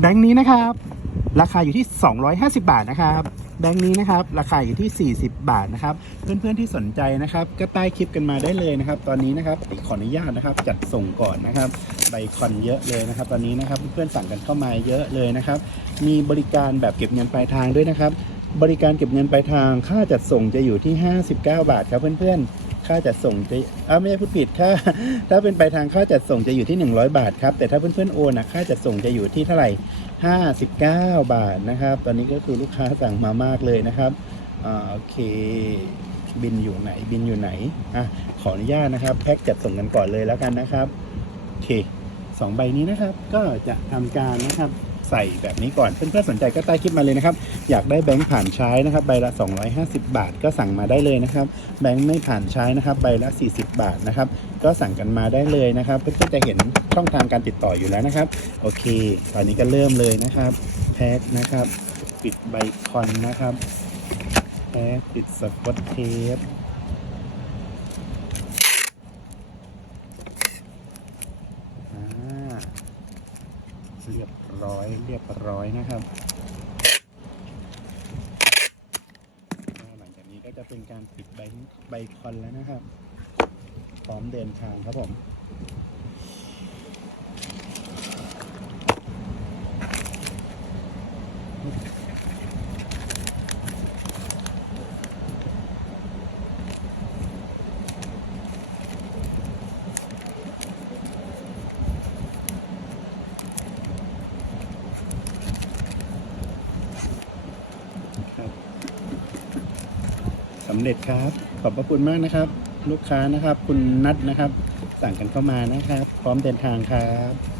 แบงค์นี้นะครับ ราคาอยู่ที่ 250 บาทนะครับแบงค์นี้นะครับ ราคาอยู่ที่ 40 บาทนะครับ เพื่อนๆที่สนใจนะครับ ก็ใต้คลิปกันมาได้เลยนะครับ ตอนนี้นะครับขออนุญาตนะครับ จัดส่งก่อนนะครับใบคอนเยอะเลยนะครับ ตอนนี้นะครับเพื่อนๆสั่งกันเข้ามาเยอะเลยนะครับ มีบริการแบบเก็บเงินปลายทางด้วยนะครับ บริการเก็บเงินปลายทางค่าจัดส่งจะอยู่ที่ 59 บาทครับเพื่อนๆ ค่าจัดส่งจะอ้าไม่ใช่พูดผิดค่าถ้าเป็นปลายทางค่าจัดส่งจะอยู่ที่ 100 บาทครับ แต่ถ้าเพื่อนๆโอนนะค่าจัดส่งจะอยู่ที่เท่าไหร่59 บาทนะครับ ตอนนี้ก็คือลูกค้าสั่งมามากเลยนะครับอ่าโอเคบินอยู่ไหนบินอยู่ไหนอะขออนุญาตนะครับ แพ็กจัดส่งกันก่อนเลยแล้วกันนะครับโอเคสองใบนี้นะครับ ก็จะทำการนะครับ ใส่แบบนี้ก่อน เพื่อนๆสนใจก็ใต้คลิปมาเลยนะครับ อยากได้แบงค์ผ่านใช้นะครับ ใบละ 250 บาทก็สั่งมาได้เลยนะครับ แบงค์ไม่ผ่านใช้นะครับ ใบละ 40 บาทนะครับ ก็สั่งกันมาได้เลยนะครับ เพื่อนๆจะเห็นช่องทางการติดต่ออยู่แล้วนะครับ โอเค ตอนนี้ก็เริ่มเลยนะครับ แพ็คนะครับ ปิดใบคอนนะครับ แพ็คติดสกอตเทปอ่าเรียบร้อยเรียบร้อยนะครับ หลังจากนี้ก็จะเป็นการปิดใบใบคอนแล้วนะครับ พร้อมเดินทางครับผมำเร็จครับ ขอบพระคุณมากนะครับ ลูกค้านะครับ คุณนัทนะครับ สั่งกันเข้ามานะครับ พร้อมเดินทางครับ